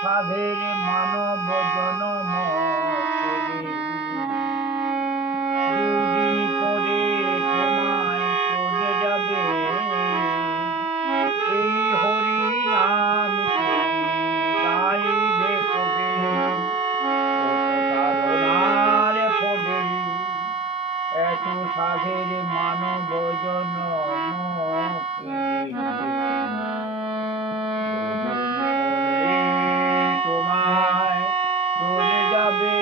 সাধের মানব জনম দুদিন পরে তোমায় চলে যাবে এই হরি নাম গাইবে কবে সাধনার পড়ে এত সাধের মানব জনম তোমায় চলে যাবে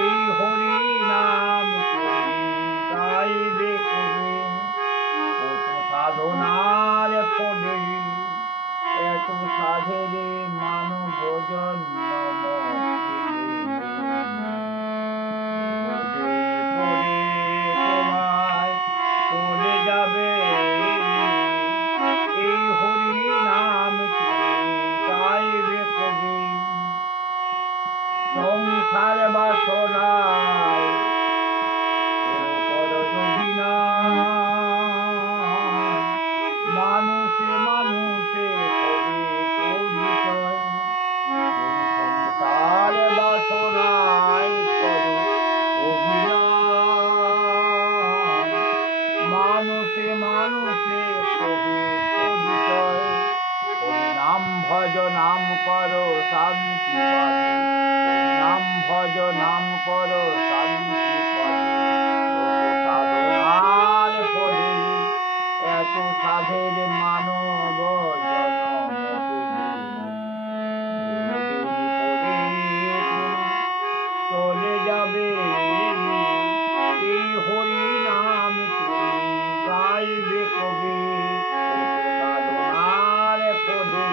এই হরি নাম গাইবে কবে কত সাধনার ফলে এত সাধের মানব জন্ম তোমায় চলে যাবে এই হরি নাম গাইবে কবি সংসার বাসনায় মানুষে মানুষে পরিচয় সংসার বাসনায় মানুষে মানুষে পরিচয় নাম ভজ নাম করো শান্তি পাবে নাম ভজ নাম করো শান্তি সাধনার পরে এত সাধের মানব চলে যাবে এই হরি নাম গাইবে কবি সাধনার পরে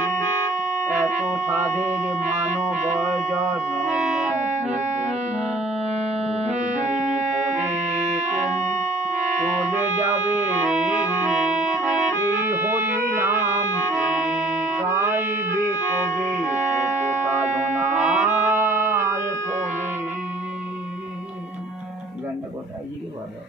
এত সাধের মানব চলে যাবে এই হরি নাম গাইবে কবে সাধনার পরে গানটা কোথায় ভালো